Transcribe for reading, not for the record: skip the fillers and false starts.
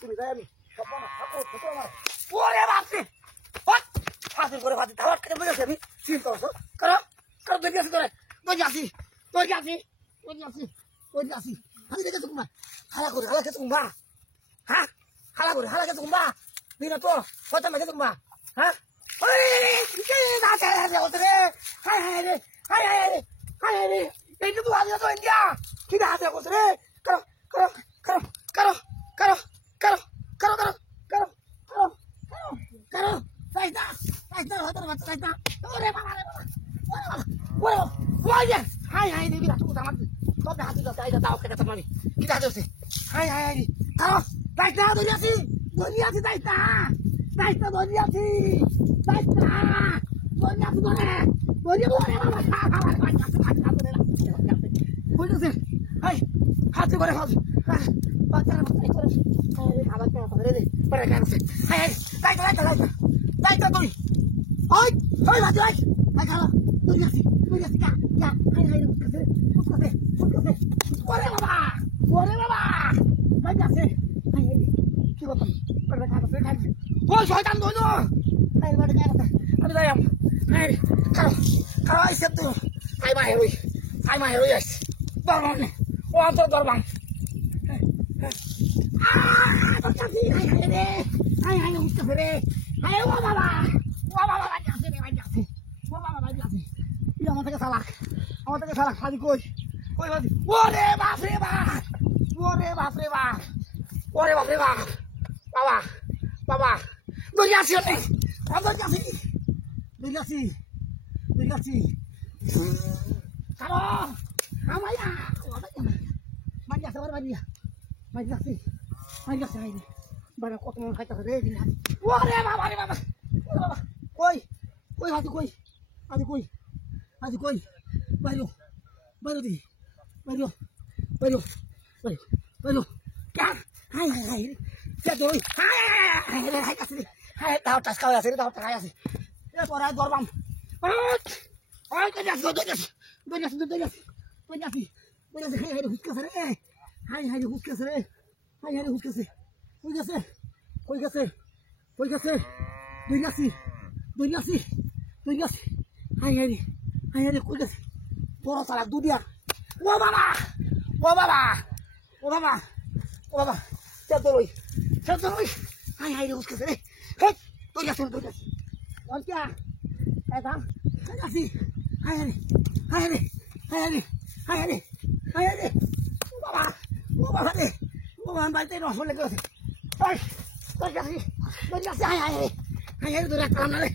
তুমি যাই আমি ওরে বাপরে ফাঁসি করে ফাঁসি ধাওয়াত কেটে বলেছি আমি চিন্তা করছো করো করো দই আসি করে দই আসি দই আসি দই আসি দই আসি আমি দেখে তোমার হালা করে হালা খেতে তোমার হ্যাঁ হালা করে হালা খেতে তোমার দিনা তো হয়তো মেখে তোমার হ্যাঁ ওরে কে না চায় ওরে হায় হায় রে হায় হায় রে হায় হায় রে এই তো আজ তো ইন্ডিয়া কি না হাতে করছে রে করো করো করো করো করো করো করো করো করো করো করো সাইদা সাইদা হয়তো বাচ্চা সাইদা ওরে বাবা রে বাবা ওরে ওরে ওরে হাই হাই রে বিরা তুমি আমার সব হাতে দাও সাইদা দাও কেটে তোমার কি হাতে আছে হাই হাই হাই করো সাইদা দরিয়াছি দরিয়াছি সাইদা সাইদা দরিয়াছি সাইদা দরিয়াছি ধরে দরিয়া ধরে বাবা খাবার বাচ্চা বাচ্চা ধরে বুঝছো হাই হাতে করে হাত বাচ্চারা বাচ্চা করে খাবার খাবার রে পরে কাছে হাই হাই সাইদা সাইদা সাইদা সাইদা তুই ওই ওই বাচ্চা ওই হাই খালা দরিয়াছি দরিয়াছি কা কা হাই হাই উঠছে উঠছে উঠছে ওরে বাবা বাচ্চা আছে হাই হাই কি কথা পরে কাছে খাইছে ওই শয়তান দই না হাই বাড়ি কাছে আমি যাইম হাই খাও খাও এসে তো হাই মা হেরোই আসছে দরবান ও অন্তর দরবান বাচ্চাছি হাই হাই রে হাই হাই উঠছে রে হাই ও বাবা বাচ্চা আছে রে বাচ্চা আছে ও বাবা বাচ্চা আছে এই আমার থেকে সালাক খালি কই কই বাদি ওরে বাপ রে বাপ ওরে বাপ রে বাপ ওরে বাপ রে বাপ বাবা বাবা দরিয়াছি অনেক দরিয়াছি কারো আমায়া বাড়ি আছে বাড়ি আছে হাই বড় কত মন খাইতে রে দিন ওরে বাবা রে বাবা কই হাতি কই বাইরো দি বাইরো কা হাই কে দই হাই কাছে হাই দাও টাকা আছে রে দাও টাকা আছে এ পরে দরবাম ওই কে যাস দরিয়াছি হাই হুসকাছে রে হাই হুসকাছে রে হাই হুসকাছে কই গেছে দরিয়াছি হাই কই গেছে বড় সালা দুদিয়া ও বাবা চল হাই রে হুসকাছে রে হেই দরিয়াছি ওর কি কাইতা দরিয়াছি হাই রে ও বাবা রে ও বাবা বাইতে নষ্ট লেগে গেছে দরিয়াছি হাই রে দরিয়া কাম না রে